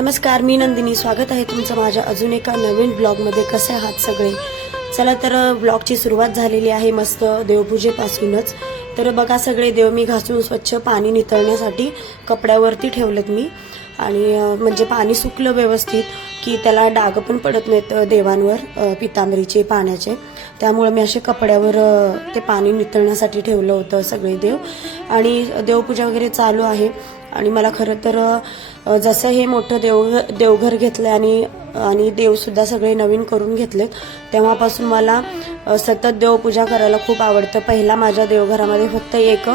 नमस्कार, मी नंदिनी. स्वागत आहे तुमचं माझ्या अजून एका नवीन ब्लॉगमध्ये. कसे आहात सगळे? चला तर ब्लॉगची सुरुवात झालेली आहे मस्त देवपूजेपासूनच. तर बघा, सगळे देव मी घासून स्वच्छ पाणी नितळण्यासाठी कपड्यावरती ठेवलेत मी. आणि म्हणजे पाणी सुकलं व्यवस्थित की त्याला डाग पण पडत नाहीत देवांवर पितांबरीचे पाण्याचे. त्यामुळे मी असे कपड्यावर ते पाणी नितळण्यासाठी ठेवलं होतं सगळे देव. आणि देवपूजा वगैरे चालू आहे. आणि मला खरं तर जसं हे मोठं देवघर घेतलं आणि देवसुद्धा सगळे नवीन करून घेतलेत, तेव्हापासून मला सतत देवपूजा करायला खूप आवडतं. पहिला माझ्या देवघरामध्ये फक्त एक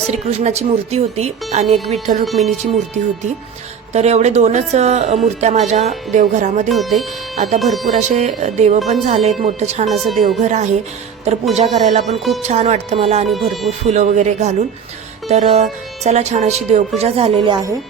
श्रीकृष्णाची मूर्ती होती आणि एक विठ्ठल रुक्मिणीची मूर्ती होती. तर एवढे दोनच मूर्त्या माझ्या देवघरामध्ये होते. आता भरपूर असे देव पण झालेत, मोठं छान असं देवघर आहे. तर पूजा करायला पण खूप छान वाटतं मला, आणि भरपूर फुलं वगैरे घालून. तर चला, छान अशी देवपूजा झालेली आहे.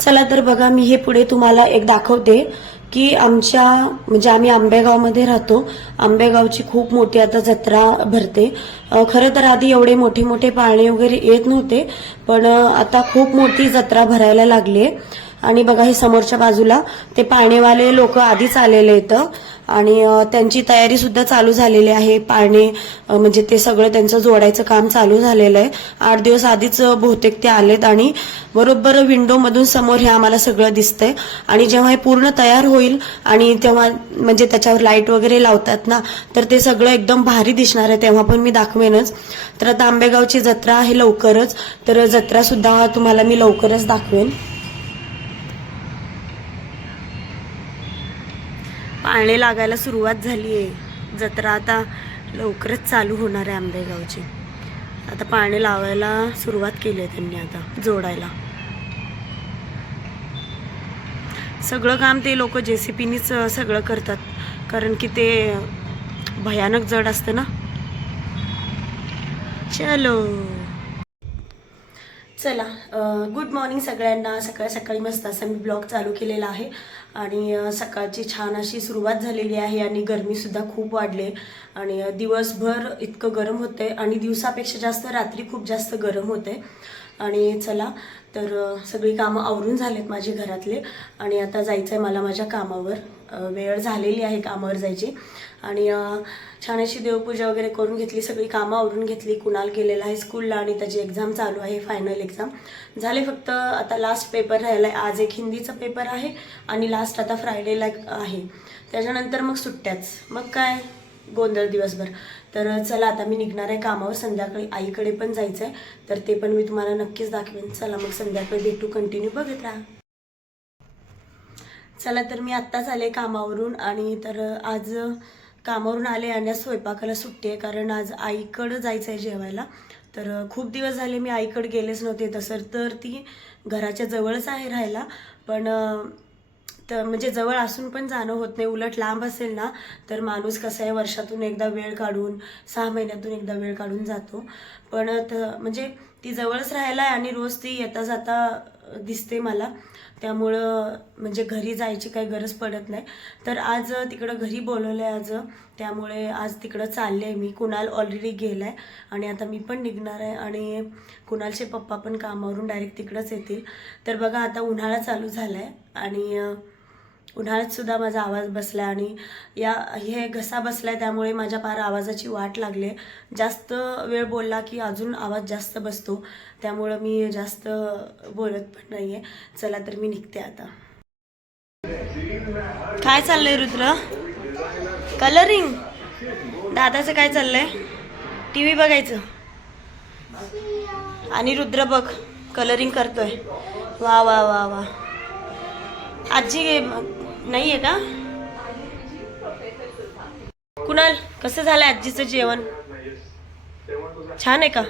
चला तर बघा, मी हे पुढे तुम्हाला एक दाखवते की म्हणजे आम्ही आंबेगावमध्ये राहतो. आंबेगावची खूप मोठी आता जत्रा भरते. खरं तर आधी एवढे मोठे मोठे पाळणे वगैरे येत नव्हते, पण आता खूप मोठी जत्रा भरायला लागली. आणि बघा, हे समोरच्या बाजूला ते पाळणेवाले लोक आधीच आलेले आहेत आणि त्यांची तयारी सुद्धा चालू झालेली आहे. पाळणे म्हणजे ते सगळं त्यांचं जोडायचं काम चालू झालेलं आहे. 8 दिवस आधीच बहुतेक ते आलेत आणि बरोबर विंडो मधून समोर हे आम्हाला सगळं दिसतंय. आणि जेव्हा हे पूर्ण तयार होईल आणि तेव्हा म्हणजे त्याच्यावर लाईट वगैरे लावतात ना, तर ते सगळं एकदम भारी दिसणार आहे. तेव्हा पण मी दाखवेनच. तर आता आंबेगावची जत्रा आहे लवकरच, तर जत्रा सुद्धा तुम्हाला मी लवकरच दाखवेन. पाळणे लागायला सुरुवात झाली आहे. जत्रा आता लवकरच चालू होणार आहे आंबेगावची. आता पाळणे लावायला सुरुवात केली आहे त्यांनी, आता जोडायला. सगळं काम ते लोक JCPनीच सगळं करतात, कारण की ते भयानक जड असतं ना. चलो, चला, गुड मॉर्निंग सगळ्यांना. सकाळी मस्त असा मी ब्लॉग चालू केलेला आहे. आणि सकाळची छान अशी सुरुवात झालेली आहे. आणि गरमीसुद्धा खूप वाढली. आणि दिवसभर इतकं गरम होतंय आणि दिवसापेक्षा जास्त रात्री खूप जास्त गरम होते. आणि चला तर सगळी कामं आवरून झालेत माझे घरातले, आणि आता जायचं आहे मला माझ्या कामावर. वेळ झालेली आहे कामावर जायची. आणि छान अशी देवपूजा वगैरे करून घेतली, सगळी कामं आवरून घेतली. कुणाल गेलेला आहे स्कूलला आणि त्याची एक्झाम चालू आहे, फायनल एक्झाम झाले. फक्त आता लास्ट पेपर राहिला आहे. आज एक हिंदीचा पेपर आहे आणि लास्ट आता फ्रायडेला आहे. त्याच्यानंतर मग सुट्ट्याच, मग काय गोंधळ दिवसभर. तर चला, आता मी निघणार आहे कामावर. संध्याकाळी आईकडे पण जायचं आहे, तर ते पण मी तुम्हाला नक्कीच दाखवेन. चला मग संध्याकाळी भेटू, कंटिन्यू बघत राहा. चला तर मी आत्ताच आले कामावरून. आणि तर आज कामावरून आले आणि स्वयंपाकाला सुट्टी आहे, कारण आज आईकडं जायचं आहे जेवायला. तर खूप दिवस झाले मी आईकडे गेलेच नव्हते. तसं तर ती घराच्या जवळच आहे राहायला, पण तर म्हणजे जवळ असून पण जाणं होत नाही. उलट लांब असेल ना, तर माणूस कसं आहे, वर्षातून एकदा वेळ काढून, 6 महिन्यातून एकदा वेळ काढून जातो. पण म्हणजे ती जवळच राहायला आहे आणि रोज ती येता जाता दिसते मला. त्यामुळं म्हणजे घरी जायची काही गरज पडत नाही. तर आज तिकडं घरी बोलवलं आहे आज, त्यामुळे आज तिकडं चालले आहे मी. कुणाल ऑलरेडी गेला आहे आणि आता मी पण निघणार आहे. आणि कुणालचे पप्पा पण कामावरून डायरेक्ट तिकडंच येतील. तर बघा, आता उन्हाळा चालू झाला आहे आणि उन्हाळ्यात सुद्धा माझा आवाज बसला आणि हे घसा बसलाय, त्यामुळे माझ्या फार आवाजाची वाट लागली. जास्त वेळ बोलला की अजून आवाज जास्त बसतो, त्यामुळं मी जास्त बोलत पण नाहीये. चला तर मी निघते आता. काय चाललंय रुद्र? कलरिंग? दादाचं काय चाललंय? TV बघायचं. आणि रुद्र बघ कलरिंग करतोय. वा वा वा वा. आजी नाही आहे का? कुणाल, कसं झालं आजीचं जेवण? छान आहे का?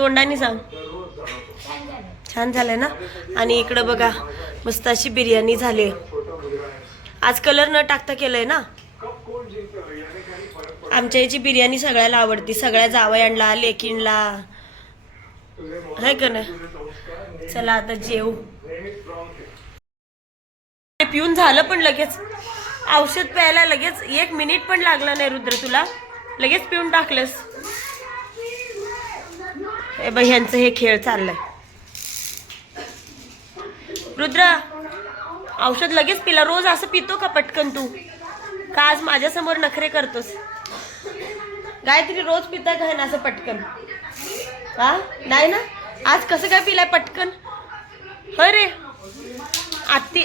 तोंडाने सांग. छान झालंय ना. आणि इकडं बघा मस्त अशी बिर्याणी झाली. आज कलर न टाकता केलंय ना. आमच्या याची बिर्याणी सगळ्याला आवडती, सगळ्या जावयांना लेकींला है का नाही. चला आता जेऊ. पिऊन झालं पण लगेच औषध प्यायला लगेच 1 मिनिट पण लागला नाही रुद्र तुला, लगेच पिऊन टाकलंस. हे बाई ह्यांचं हे खेळ चाललंय. रुद्र औषध लगेच पिला. रोज असं पितो का पटकन तू? का आज माझ्यासमोर नखरे करतोस? गायत्री रोज पिताय काय ना असं पटकन? हा नाही ना. आज कसं काय पिलाय पटकन? अरे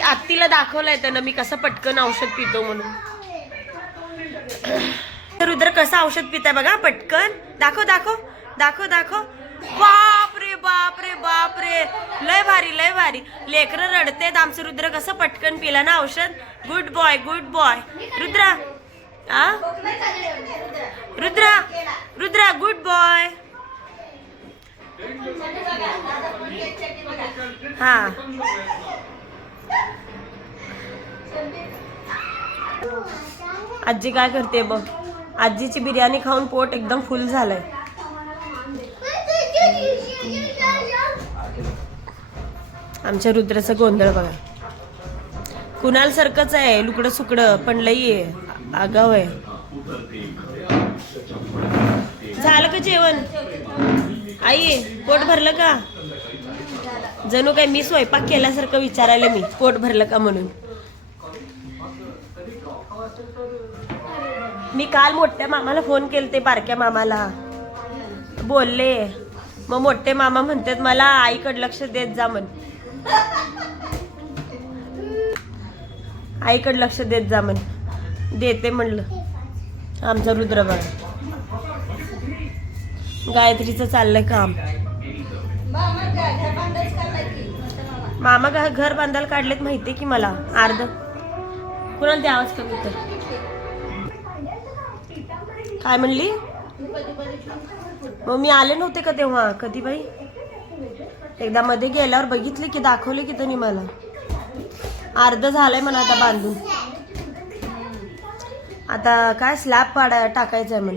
आत्तीला दाखवलंय त्यानं मी कसं पटकन औषध पितो म्हणून. रुद्र कसं औषध पिताय बघा पटकन. दाखव दाखव दाखव दाखव. बापरे बापरे बापरे, लय भारी लय भारी. लेकरं रडतेत. आमचं रुद्र कसं पटकन पिला ना औषध. Good boy good boy. Rudra आ रुद्र रुद्र गुड बॉय. हा आजी काय करते बघ. आजीची बिर्याणी खाऊन पोट एकदम फुल झालंय. आमच्या रुद्राचा गोंधळ बघा. कुणाल सारखंच आहे, लुकडं सुकडं पण लई आहे, आगाव आहे. झालं का जेवण? आई पोट भरलं का? जणू काय मी स्वयंपाक केल्यासारखं विचारायला मी पोट भरलं का म्हणून. मी काल मोठ्या मामाला फोन केलते, बारक्या मामाला बोलले. मग मोठे मामा म्हणतात मला आईकडे लक्ष देत जा म्हण. आईकडे लक्ष देत जा म्हण. देते म्हणलं. आमचा रुद्र बघा. गायत्रीचं चाललंय काम. मामा घर बांधायला काढलेत माहितीये की मला. अर्ध कुणाला ते आवाज कमी कर. काय म्हणली? मग मी आले नव्हते का तेव्हा? कधी बाई एकदा मध्ये गेल्यावर बघितले की दाखवले की त्यांनी मला. अर्ध झालंय म्हणा आता बांधून. आता काय स्लॅब टाकायचंय म्हण.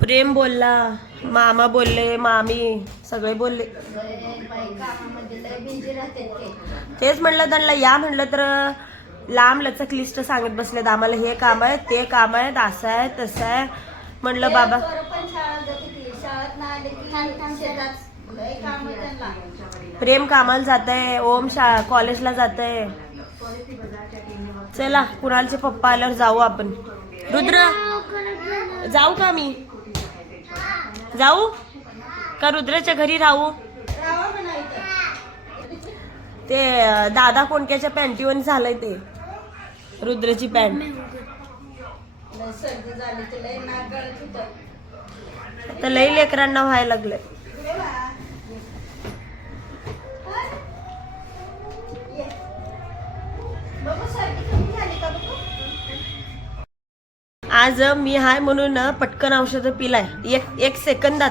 प्रेम बोलला, मामा बोलले, मामी सगळे बोलले. तेच म्हणलं त्यांना या म्हणलं तर लांब लचक लिस्ट सांगत बसलेत आम्हाला. हे काम आहे ते काम आहे, असं आहे तसं आहे. म्हणलं बाबा प्रेम कामाला जात आहे, ओम कॉलेजला जात आहे. चला कुणालचे पप्पा आल्यावर जाऊ आपण. रुद्र जाऊ का? मी जाऊ का रुद्राच्या घरी राहू? ते दादा कोणक्याच्या पॅन्टीवर झालंय ते रुद्राची पॅन्ट. आता लई लेकरांना व्हायला लागलंय. आज मी हाय म्हणून पटकन औषध पिलाय एक सेकंदात.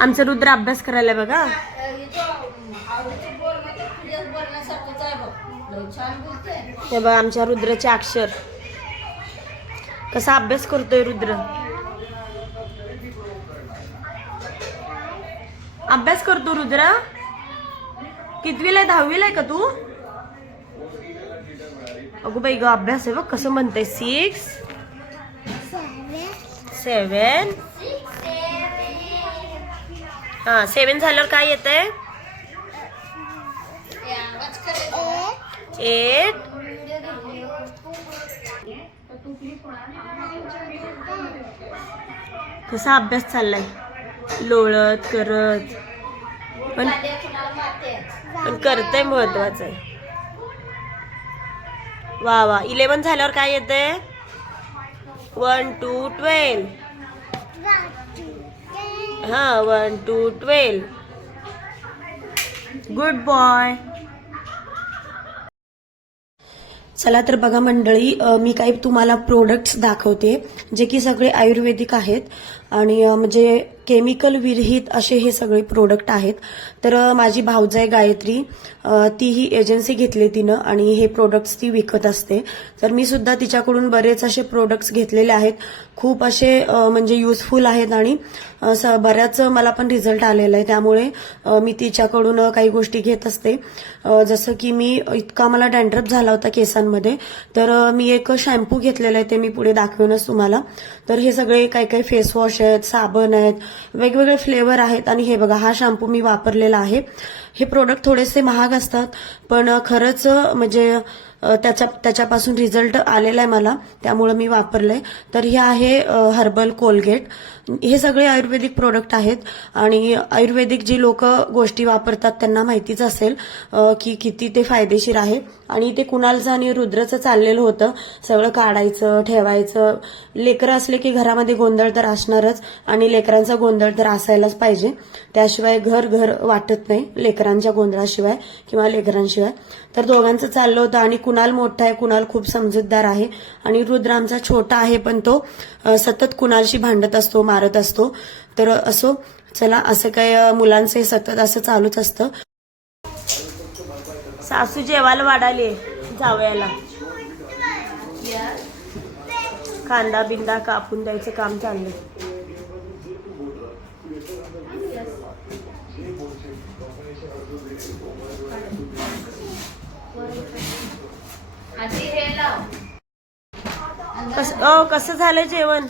आमचा रुद्र अभ्यास करायला बघा. हे बघा आमच्या रुद्राचे अक्षर. कसा अभ्यास करतोय रुद्र. अभ्यास करतो रुद्र. कितवीला आहे? 10वीला आहे का तू? अगो बाई ग अभ्यास आहे बघ कसं म्हणते. 6 7 हा 7 झाल्यावर काय येतंय? 8 कसा अभ्यास चाललाय लोळत करत पण करतंय महत्वाचं आहे. वा वा. 11 झाल्यावर काय येतंय? 1 2 12. हा 1 2 12. Good boy. चला तर बघा मंडळी, मी काही तुम्हाला प्रोडक्ट्स दाखवते जे की सगळे आयुर्वेदिक आहेत आणि म्हणजे केमिकल विरहित असे हे सगळे प्रोडक्ट आहेत. तर माझी भाऊजाई गायत्री, ती ही एजन्सी घेतली तिनं आणि हे प्रोडक्ट्स ती विकत असते. तर मी सुद्धा तिच्याकडून बरेच असे प्रोडक्ट्स घेतलेले आहेत. खूप असे म्हणजे युजफुल आहेत आणि बऱ्याच मला पण रिझल्ट आलेला आहे. त्यामुळे मी तिच्याकडून काही गोष्टी घेत असते. जसं की मी इतका मला डॅन्ड्रफ झाला होता केसांमध्ये, तर मी एक शॅम्पू घेतलेला आहे, ते मी पुढे दाखवेनच तुम्हाला. तर हे सगळे काही काही फेस वॉश आहेत, साबण आहेत, वेगवेगळे फ्लेवर आहेत आणि हे बघा हा शॅम्पू मी वापरलेला आहे. हे प्रोडक्ट थोडेसे महाग असतात पण खरंच म्हणजे त्याच्यापासून रिझल्ट आलेला आहे मला, त्यामुळे मी वापरलंय. तर हे आहे हर्बल कोलगेट. हे सगळे आयुर्वेदिक प्रोडक्ट आहेत आणि आयुर्वेदिक जी लोक गोष्टी वापरतात त्यांना माहितीच असेल की किती ते फायदेशीर आहे. आणि ते कुणालचं आणि रुद्रचं चाललेलं होतं सगळं काढायचं ठेवायचं. लेकरं असले की घरामध्ये गोंधळ तर असणारच आणि लेकरांचा गोंधळ तर असायलाच पाहिजे, त्याशिवाय घर घर वाटत नाही लेकरांच्या गोंधळाशिवाय किंवा लेकरांशिवाय. तर दोघांचं चाललं होतं आणि कुणाल मोठा आहे, कुणाल खूप समजूतदार आहे आणि रुद्र आमचा छोटा आहे पण तो सतत कुणालशी भांडत असतो, मारत असतो. तर असो, चला असं काय मुलांचं सतत असं चालूच असतं. सासू जेवायला वाढाली जावयाला, कांदा बिंदा कापून द्यायचं काम चाललंय. कसं झालं जेवण?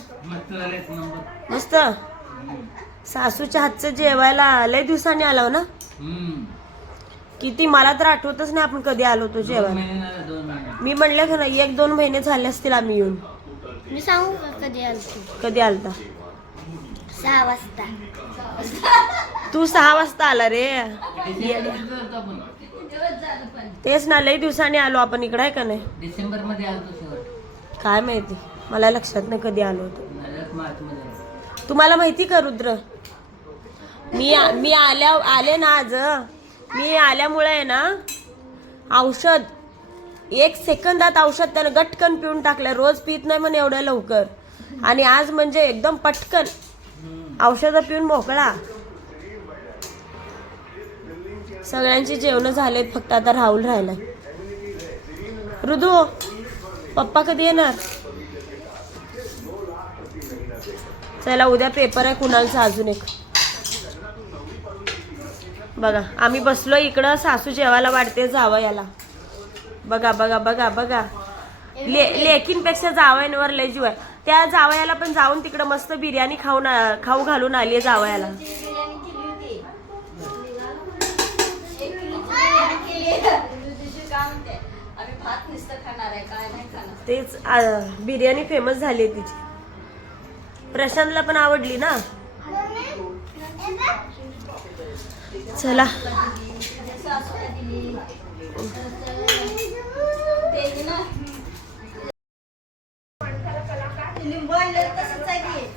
मस्त. सासूच्या हातचं जेवायला लय दिवसांनी आलो ना. किती, मला तर आठवतच नाही आपण कधी आलो होतो जेवायला. मी म्हणलं का नाही 1-2 महिने झाले असतील आम्ही येऊन. मी सांगू का कधी आलतो? कधी आलता? 6 वाजता. तू 6 वाजता आला रे. तेच ना, लय दिवसांनी आलो आपण इकडे, आहे का नाही? डिसेंबर मध्ये आलतो. काय माहिती, मला लक्षात नाही कधी आलो होतो. तुम्हाला माहिती का रुद्र, मी आले ना आज, मी आल्यामुळे आहे ना औषध 1 सेकंदात औषध त्यानं गटकन पिऊन टाकलं. रोज पित नाही म्हणे एवढ्या लवकर, आणि आज म्हणजे एकदम पटकन औषध पिऊन मोकळा. सगळ्यांची जेवण झालेत, फक्त आता राहुल राहिलाय. रुदू, पप्पा कधी येणार? चला उद्या पेपर आहे कुणालचा अजून एक. बघा आम्ही बसलो इकडं, सासू जेवायला वाढते जावयाला. बघा बघा बघा बघा, लेकींपेक्षा जावयांवर लय जीव आहे. त्या जावयाला पण जाऊन तिकडं मस्त बिर्याणी खाऊ घालून आली जावयाला. तेच बिर्याणी फेमस झाली आहे तिची. प्रशांतला पण आवडली ना. चला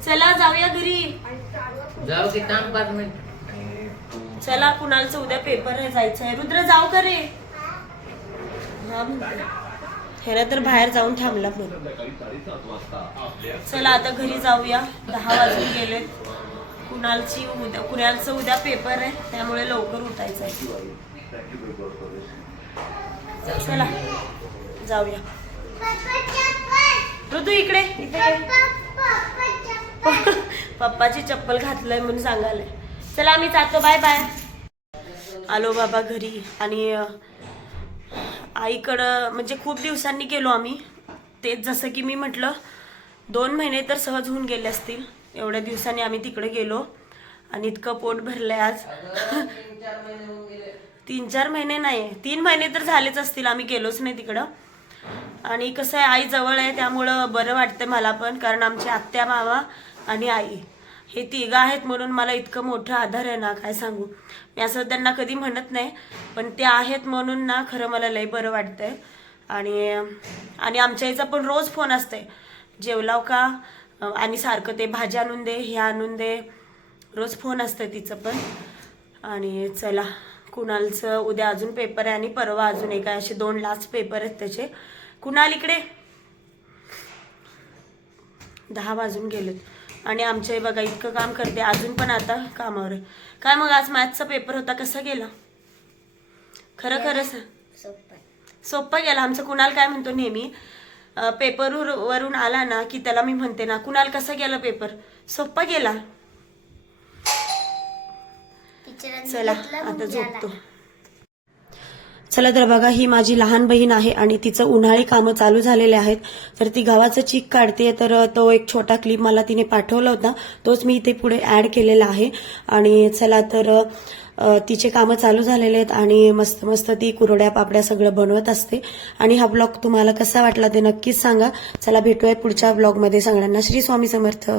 चला जाऊया घरी. जाऊ की थांब 5 मिनिट. चला कुणालचं उद्या पेपर आहे, जायचं आहे. रुद्र जाऊ का रे? हा हेरा तर बाहेर जाऊन थांबला पण. चला आता घरी जाऊया, 10 वाजून गेले. कुणालचं उद्या पेपर आहे त्यामुळे लवकर उठायचं आहे. चला जाऊया. ऋतू इकडे, पप्पाची चप्पल घातलंय म्हणून सांगायला. चला आम्ही जातो, बाय बाय. आलो बाबा घरी आणि आईकडं म्हणजे खूप दिवसांनी गेलो आम्ही. तेच जसं की मी म्हटलं 2 महिने तर सहज होऊन गेले असतील, एवढ्या दिवसांनी आम्ही तिकडे गेलो आणि इतकं पोट भरलंय आज. 3-4 महिने नाही, 3 महिने तर झालेच असतील आम्ही गेलोच नाही तिकडं. आणि कसं आहे, आई जवळ आहे त्यामुळं बरं वाटतंय मला पण, कारण आमची आत्या, मामा आणि आई हे 3 आहेत म्हणून मला इतकं मोठं आधार आहे ना, काय सांगू. मी असं त्यांना कधी म्हणत नाही पण ते आहेत म्हणून ना खरं मला लय बरं वाटतंय. आणि आमच्या आईचा पण रोज फोन असतंय, जेवलाव का, आणि सारखं ते भाजी आणून दे, हे आणून दे, रोज फोन असतंय तिचं पण. आणि चला कुणालचं उद्या अजून पेपर आहे आणि परवा अजून एक आहे, असे 2 लास्ट पेपर आहेत त्याचे. कुणाल इकडे 10 वाजून गेलेत आणि आमचे बघा इतकं काम करते अजून पण आता कामावर आहे. काय मग आज मॅथ्सचा पेपर होता, कसा गेला? खरं खरं सांग. सोप्पा गेला. आमचं कुणाल काय म्हणतो नेहमी, पेपर वरून आला ना की त्याला मी म्हणते ना, कुणाल कसा गेला पेपर? सोप्पा गेला. चला आता झोपतो. चला तर बघा, ही माझी लहान बहीण आहे आणि तिचं उन्हाळी कामं चालू झालेले आहेत. तर ती गव्हाचं चीक काढते. तर तो एक छोटा क्लिप मला तिने पाठवला होता, तोच मी इथे पुढे ऍड केलेला आहे. आणि चला तर तिचे कामं चालू झालेले आहेत आणि मस्त मस्त ती कुरड्या पापड्या सगळं बनवत असते. आणि हा ब्लॉग तुम्हाला कसा वाटला ते नक्कीच सांगा. चला भेटूया पुढच्या ब्लॉगमध्ये. सगळ्यांना श्री स्वामी समर्थ.